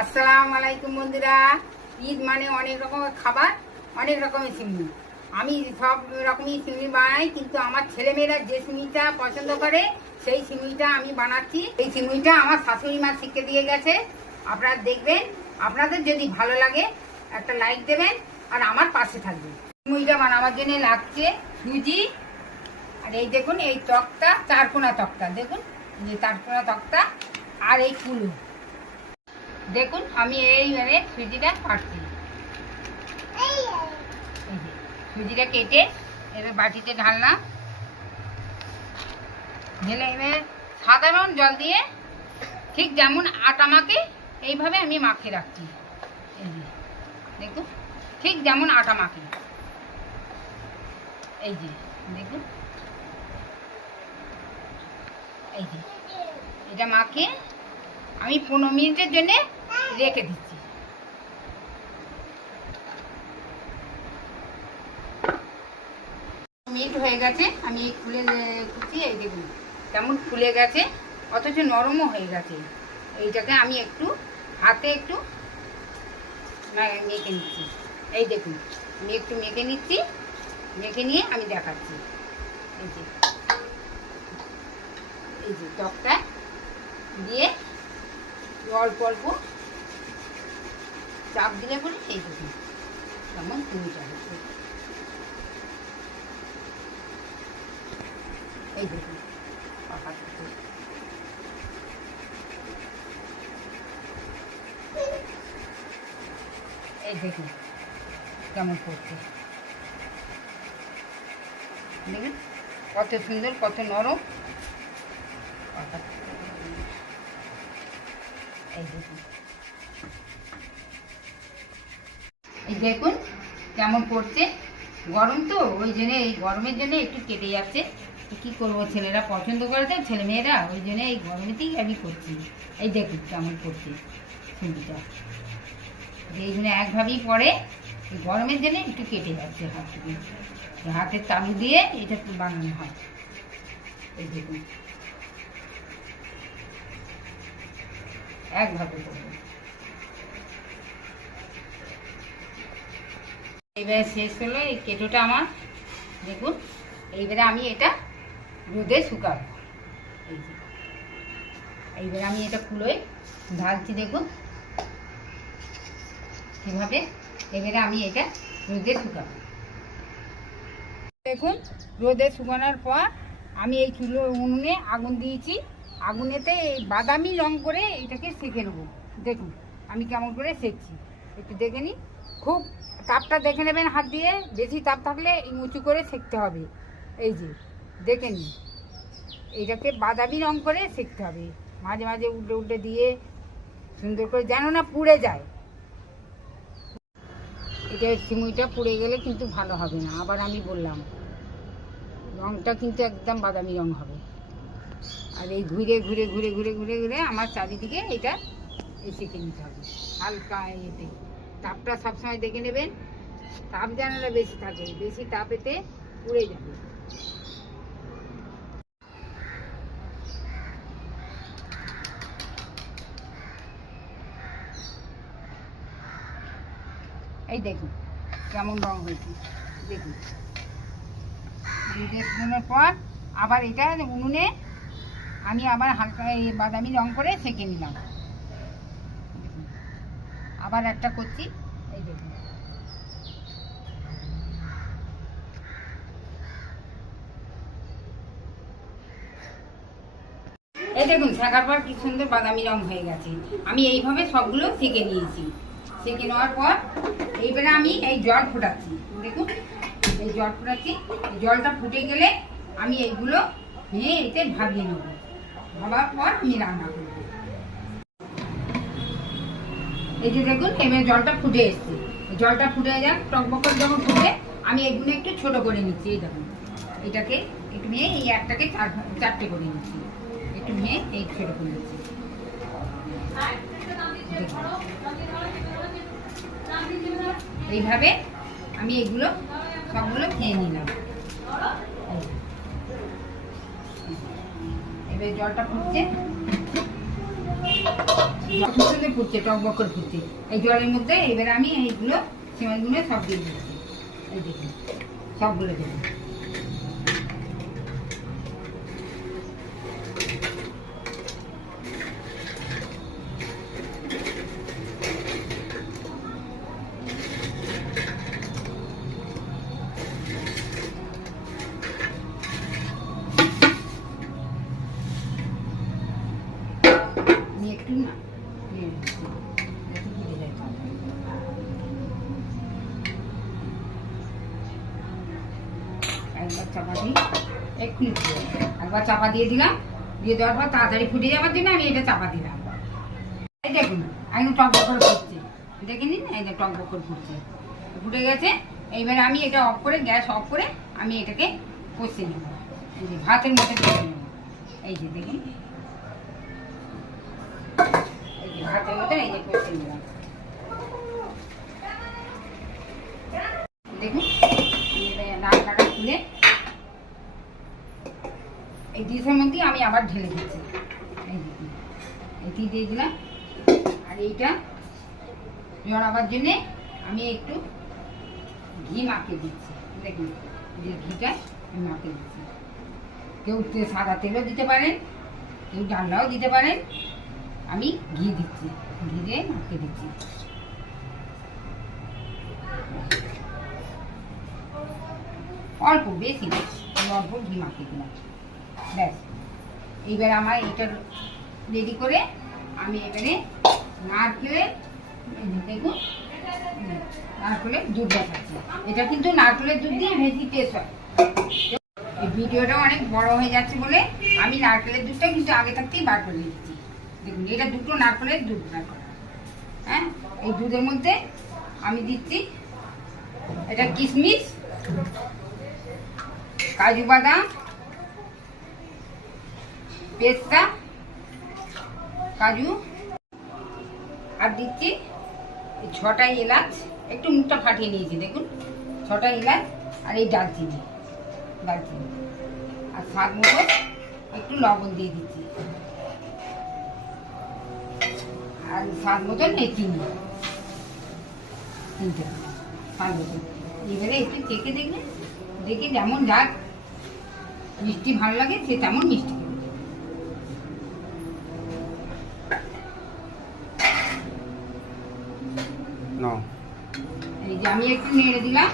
আসসালামু আলাইকুম বন্ধুরা। ঈদ মানে অনেক রকমের খাবার, অনেক রকমের সিমনি। আমি সব রকমই সিমনি বানাই, কিন্তু আমার ছেলেমেয়েরা যে সিমনিটা পছন্দ করে সেই সিমনিটা আমি বানাচ্ছি। এই সিমনিটা আমার শাশুড়ি মা শিখে দিয়ে গেছে। আপনারা দেখবেন, আপনাদের যদি ভালো লাগে একটা লাইক দেবেন আর আমার পাশে থাকবেন। সিমনিটা বানাবার জন্য লাগছে সুজি, আর এই দেখুন এই তক্তা, চারকোনা তক্তা, দেখুন এই চারকোনা তক্তা, আর এই কুলু। দেখুন আমি এইভাবে সুজিটা কাটছি। সুজিটা কেটে এবার বাটিতে ঢাললাম, ঢেলে এবার সাধারণ জল দিয়ে ঠিক যেমন আটা মাখে এইভাবে আমি মাখে রাখছি। এই যে দেখুন, ঠিক যেমন আটা মাখে, এই যে দেখুন, এই যে এটা মাখে আমি 15 মিনিটের জন্য রেখে দিচ্ছি। মিনিট হয়ে গেছে, আমি খুলে খুঁজছি। এই দেখুন কেমন ফুলে গেছে, অথচ নরমও হয়ে গেছে। এইটাকে আমি একটু হাতে একটু মেখে নিচ্ছি। এই দেখুন আমি একটু মেখে নিচ্ছি, মেখে নিয়ে আমি দেখাচ্ছি। এই যে এই যে টকটা দিয়ে অল্প অল্প চাপ দিলে পরে এই দেখুন কেমন ফুলটা হচ্ছে। এই দেখুন এই দেখুন কেমন করছে, দেখুন কত সুন্দর, কত নরম। এই দেখুন, এই দেখুন কেমন করছে। গরম তো, ওই জন্য এই গরমের জন্য একটু কেটে যাচ্ছে। কি করবো, ছেলেরা পছন্দ করে তো, ছেলে মেয়েরা, ওই জন্য এই গরমেতেই আমি করছি। এই দেখুন কেমন করছে ছবিটা, এইগুলো একভাবেই পরে, এই গরমের জন্য একটু কেটে যাচ্ছে হাত থেকে। হাতের তালু দিয়ে এটা বানানো হয়। এই দেখুন একভাবে করবো। এইবারে শেষ হলো এই কেটোটা আমার, দেখুন। এইবারে আমি এটা রোদে শুকাবো। এই যে এইবারে আমি এটা খুলে ঢালছি, দেখুন কীভাবে। এবারে আমি এটা রোদে শুকাবো। দেখুন রোদে শুকানোর পর আমি এই চুলো উনুনে আগুন দিয়েছি। আগুনেতে এই বাদামি রং করে এটাকে সেঁকে নেবো। দেখুন আমি কেমন করে সেঁকছি, একটু দেখে নিই। খুব তাপটা দেখে নেবেন হাত দিয়ে, বেশি তাপ থাকলে উঁচু করে সেঁকতে হবে। এই যে দেখে নিন, এইটাকে বাদামি রং করে সেঁকতে হবে, মাঝে মাঝে উল্টে উল্টে দিয়ে সুন্দর করে, যেন না পুড়ে যায়। এটা সিমুইটা পুড়ে গেলে কিন্তু ভালো হবে না। আবার আমি বললাম, রংটা কিন্তু একদম বাদামি রং হবে। আর এই ঘুরে ঘুরে ঘুরে ঘুরে ঘুরে ঘুরে আমার চারিদিকে এটা সেঁকে নিতে হবে হালকা এতে। তাপটা সবসময় দেখে নেবেন, তাপ যেন না বেশি থাকে, বেশি তাপেতে পুড়ে যাবে। এই দেখুন কেমন রং হয়েছে, দেখুন। শুকনোর পর আবার এটা উনুনে আমি আবার হালকা এই বাদামি রং করে সেঁকে নিলাম। আবার একটা করছি, এই দেখুন। এই দেখুন শেখার পর কি সুন্দর বাদামি রং হয়ে গেছে। আমি এইভাবে সবগুলো সেঁকে নিয়েছি। সেঁকে নেওয়ার পর এইবারে আমি এই জল ফোটাচ্ছি, দেখুন এই জল ফোটাচ্ছি। জলটা ফুটে গেলে আমি এইগুলো নিয়ে এতে ভাবিয়ে নেব। ভাবার পর আমি রান্না করব। এই যে দেখুন এবার জলটা ফুটে এসছে। জলটা ফুটে যাক, টকবক যখন ফুটে, আমি এগুলো একটু ছোট করে নিচ্ছি। এই দেখুন এটাকে একটু নিয়ে এই একটাকে চারটে করে নিচ্ছি, একটু নিয়ে এই ছোট করে নিচ্ছি। এইভাবে আমি এগুলো সবগুলো খেয়ে নিলাম। এবার জলটা ফুটছে, সুন্দর ফুটছে, টকবক করে ফুটছে। এই জলের মধ্যে এবার আমি এইগুলো সিমাইগুলো সব দিয়ে দিচ্ছি। এই দেখুন সবগুলো দেবো। একটু না একবার চাপা দিই, এক্ষুনি একবার চাপা দিয়ে দিলাম, দিয়ে দেওয়ার পর তাড়াতাড়ি ফুটে যাওয়ার জন্য আমি এটা চাপা দিলাম। এই দেখুন একদম টকবক করে ফুটছে, দেখে নিন এই যে টকবক করে ফুটছে, ফুটে গেছে। এইবার আমি এটা অফ করে, গ্যাস অফ করে আমি এটাকে কষে নেব, এই যে ভাতের মধ্যে কষে নেব। এই যে দেখুন ভাতের মধ্যে এই যে কষে নিলাম। দেখুন ঢাকনাটা খুলে এই ডিশের মধ্যে আমি আবার ঢেলে দিচ্ছি। এই দেখুন এটি দিয়ে দিলাম। আর এইটা জড়াবার জন্যে আমি একটু ঘি মাখিয়ে দিচ্ছি। দেখুন যে ঘিটা আমি মাখিয়ে দিচ্ছি। কেউ সাদা তেলও দিতে পারেন, কেউ ডালনাও দিতে পারেন। আমি ঘি দিচ্ছি, ঘি দিয়ে মাখিয়ে দিচ্ছি। অল্প, বেশি অল্প ঘি মাখিয়ে দিলাম, ব্যাস। এইবার আমার এটা রেডি করে আমি এবারে নারকেলের, দেখুন নারকেলের দুধ দেখাচ্ছি। এটা কিন্তু নারকেলের দুধ দিয়ে বেশি টেস্ট হয়। এই ভিডিওটা অনেক বড় হয়ে যাচ্ছে বলে আমি নারকেলের দুধটা কিন্তু আগে থাকতেই বার করে দিচ্ছি। দেখুন এটা দুটো নারকেলের দুধ বার করা। হ্যাঁ, এই দুধের মধ্যে আমি দিচ্ছি এটা কিশমিশ, কাজু বাদাম, পেস্তা, কাজু, আর দিচ্ছি 6টা এলাচ, একটু মুখটা ফাটিয়ে নিয়েছি। দেখুন 6টা এলাচ, আর এই দারচিনি, আর স্বাদ মতো একটু লবণ দিয়ে দিচ্ছি, আর স্বাদ মতন এই চিনি, স্বাদ মতন। এবারে একটু চেখে দেখবেন, দেখে যেমন যাক মিষ্টি ভালো লাগে সে তেমন মিষ্টি দেবে। এই যে আমি একটু নেড়ে দিলাম।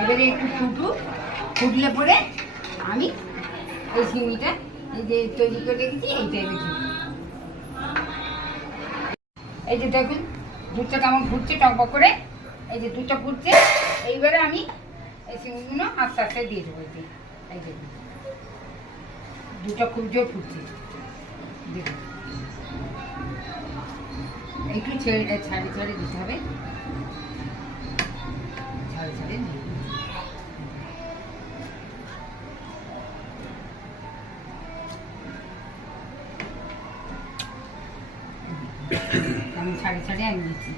এবারে একটু ফুটলে পরে আমি এই সিমিটা এই যে তৈরি করে রেখেছি এইটা রেখেছি। এই যে দেখুন দুধটা কেমন ফুটছে টকবক করে, এই যে দুধটা ফুটছে। এইবারে আমি এই সিমিগুলো আস্তে আস্তে দিয়ে দেবো। এই দেখুন দুধটা খুব জোর ফুটছে, দেখুন একটু ছাড়ে দিতে হবে, ছাড়ে দিয়ে আমি ছাড়ে আমি দিচ্ছি।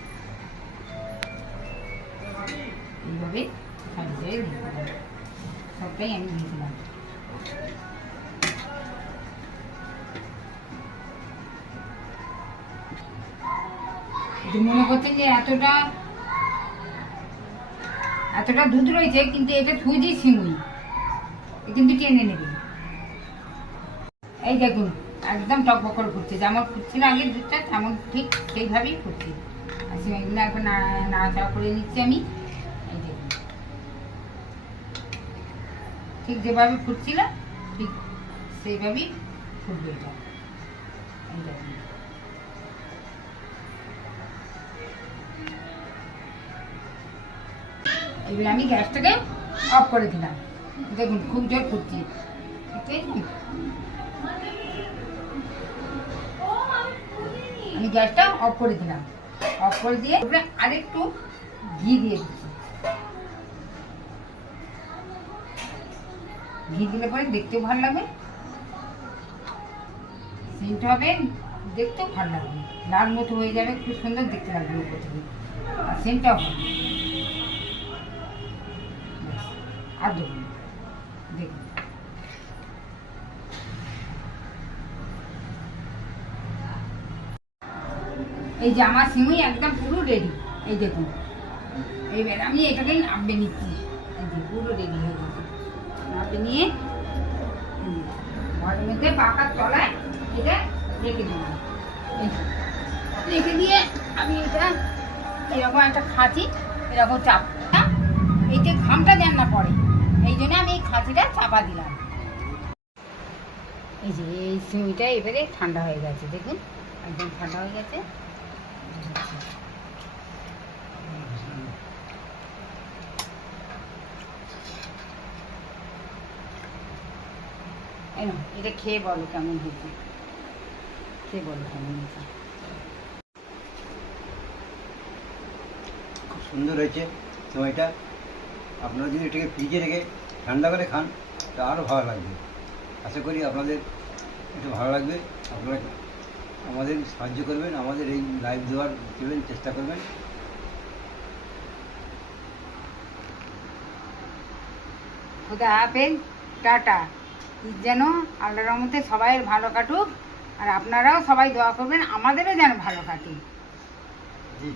এইভাবে ছাড়ে দিয়ে সবটাই আমি দিয়ে দিলাম। মনে করছেন যে এতটা দুধ রয়েছে, কিন্তু এটা সুজি সিমুই, কিন্তু টেনে নেবে। এই দেখুন একদম টকবক করে ফুটছে, যেমন ফুটছিল আগের দুধটা তেমন ঠিক সেইভাবেই ফুটছে। আর সিমাইগুলো এখন নাড়াচাড়া করে নিচ্ছি আমি। এই দেখুন ঠিক যেভাবে ফুটছিল ঠিক সেইভাবেই ফুটবে এটা। এই দেখুন এবার আমি গ্যাসটাকে অফ করে দিলাম। দেখুন খুব জোর ফুটছে, আমি গ্যাসটা অফ করে দিলাম। অফ করে দিয়ে আরেকটু ঘি দিয়ে দিচ্ছি। ঘি দিলে পরে দেখতেও ভালো লাগবে, সেটা হবে দেখতেও ভালো লাগবে, লাল মতো হয়ে যাবে, খুব সুন্দর দেখতে লাগবে উপর থেকে, আর সেন্টটাও হবে। আর দেখুন দেখুন এই যে আমার সিমুই একদম পুরো রেডি। এই দেখুন, এইবার আমি এটাকে নাববে নিচ্ছি। এই যে পুরো রেডি হয়ে গেছে। নাববে নিয়ে ঘরের মধ্যে পাকার তলায় এটা রেখে দেবো। রেখে দিয়ে আমি এটা এরকম একটা খাঁচি এরকম চাপা, এইতে ঘামটা যেন না পড়ে, এই জন্য আমি এই খাঁচিটা চাপা দিলাম। এই যে এই সিমুইটা এবারে ঠান্ডা হয়ে গেছে, দেখুন একদম ঠান্ডা হয়ে গেছে। এটা খেয়ে বলো কেমন হয়েছে, খেয়ে বলো কেমন হয়েছে। খুব সুন্দর হয়েছে সময়টা। আপনারা যদি এটাকে ফ্রিজে রেখে ঠান্ডা করে খান তা আরও ভালো লাগবে। আশা করি আপনাদের একটু ভালো লাগবে। আপনারা আমাদের সাহায্য করবেন, আমাদের এই লাইভ দেওয়ার চেষ্টা করবেন। খুদা হাফেজ, টাটা। ঈদ যেন আল্লাহর রহমতে সবাই ভালো কাটুক, আর আপনারাও সবাই দোয়া করবেন আমাদেরও যেন ভালো কাটুক। জি।